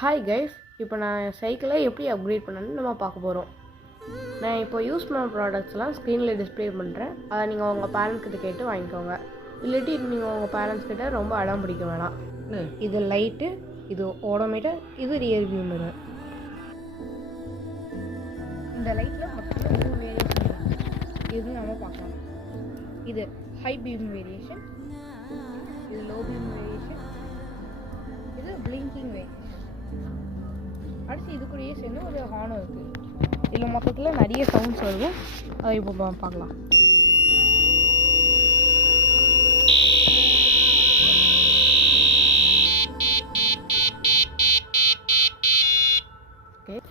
Hi guys, இப்போ நான் என் சைக்கிளை எப்படி அப்கிரேட் பண்ணணும்னு நம்ம பார்க்க போகிறோம். நான் இப்போ யூஸ் பண்ண ப்ராடக்ட்ஸ்லாம் ஸ்க்ரீனில் டிஸ்பிளே பண்ணுறேன். அதை நீங்கள் உங்கள் பேரண்ட்ஸ் கிட்ட கேட்டு வாங்கிக்கோங்க. இல்லாட்டி நீங்கள் உங்கள் பேரண்ட்ஸ் கிட்ட ரொம்ப அடம் பிடிக்க வேணாம். இது லைட்டு, இது ஓடோமீட்டர், இது ரியர் வியூ மிரர். இந்த லைட்டில் மொத்தம் 3 வேரியேஷன் இது நம்ம பார்க்கலாம். இது ஹை பீம் வேரியேஷன், இது லோ பீம் வேரியேஷன், இது பிளிங்கிங் வேரியேஷன். அடுத்து இது கூடயே சேர்ந்து ஒரு ஹார்னும் இருக்குது. இதில் மொத்தத்தில் நிறைய சவுண்ட்ஸ் வருது. அதை இப்போ பார்க்கலாம்.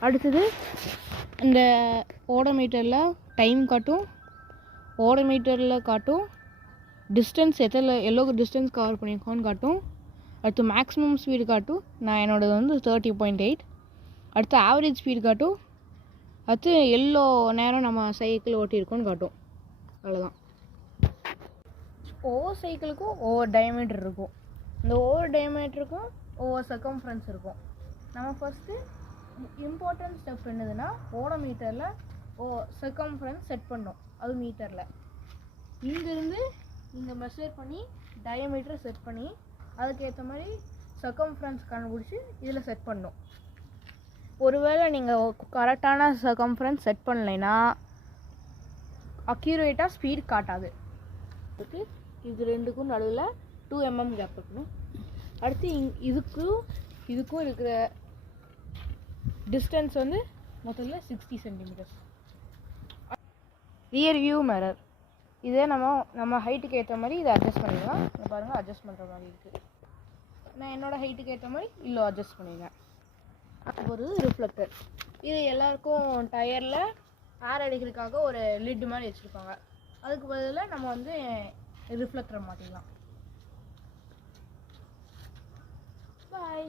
அடுத்தது இந்த ஓடோமீட்டரில் டைம் காட்டும், ஓடோமீட்டரில் காட்டும் டிஸ்டன்ஸ் எவ்வளோ டிஸ்டன்ஸ் கவர் பண்ணியிருக்கோன்னு காட்டும். அடுத்து மேக்ஸிமம் ஸ்பீடு காட்டும். நான் என்னோடது வந்து 30.8. அடுத்து ஆவரேஜ் ஸ்பீடு காட்டும். அடுத்து எவ்வளோ நேரம் நம்ம சைக்கிள் ஓட்டியிருக்கோன்னு காட்டும். அவ்வளோதான். ஒவ்வொரு சைக்கிளுக்கும் ஒவ்வொரு டயமீட்டர் இருக்கும். இந்த ஒவ்வொரு டயமீட்டருக்கும் ஒவ்வொரு சர்க்கம்ஃபரன்ஸ் இருக்கும். நம்ம ஃபஸ்ட்டு இம்பார்ட்டன்ட் ஸ்டெப் என்னதுன்னா, ஓடோமீட்டரில் சர்க்கம்ஃபரன்ஸ் செட் பண்ணோம். அது மீட்டரில் இங்கேருந்து இங்கே மெஷர் பண்ணி டயமீட்டர் செட் பண்ணி அதுக்கேற்ற மாதிரி சர்க்கம்ஃபரன்ஸ் கண்டுபிடிச்சி இதில் செட் பண்ணோம். ஒருவேளை நீங்கள் கரெக்டான சர்க்கம்ஃபரன்ஸ் செட் பண்ணலைன்னா அக்யூரேட்டாக ஸ்பீட் காட்டாது. இது ரெண்டுக்கும் நடுவில் 2 mm கேப் இருக்கணும். அடுத்து இதுக்கும் இருக்கிற டிஸ்டன்ஸ் வந்து மொத்தத்தில் 60 சென்டிமீட்டர்ஸ். ரியர் வியூ மிரர், இதே நம்ம ஹைட்டுக்கு ஏற்ற மாதிரி இதை அட்ஜஸ்ட் பண்ணிக்கலாம். இங்கே பாருங்கள், அட்ஜஸ்ட் பண்ணுற மாதிரி இருக்குது. நான் என்னோடய ஹைட்டுக்கு ஏற்ற மாதிரி இல்லை அட்ஜஸ்ட் பண்ணிடுவேன். ஒரு ரிஃப்ளெக்டர், இது எல்லாருக்கும் டயரில் ஏர் அடிக்கிறதுக்காக ஒரு லிட் மாதிரி வச்சுருப்பாங்க. அதுக்கு பதிலாக நம்ம வந்து ரிஃப்ளெக்டரை மாற்றிக்கலாம். பாய்.